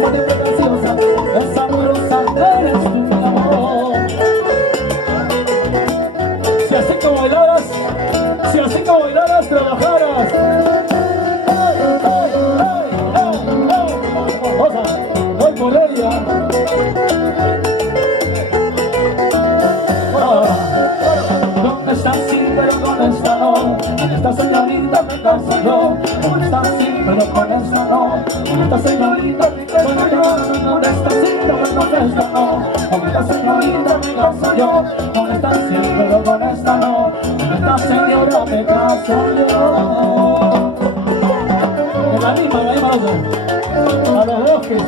bonita, graciosa, esa amorosa eres tú, mi amor. Si así como bailaras, si así como bailaras, trabajaras. Voy por ella. ¿Dónde está sí, pero con esta no? Con esta señorita me caso yo. ¿Dónde está sí, pero con esta no? Con esta señorita me caso yo. ¿Dónde está sí, pero con esta no? Con esta señorita me caso yo. Con esta sí, pero con esta no. Con esta señora me caso yo. En la misma, a los bosques.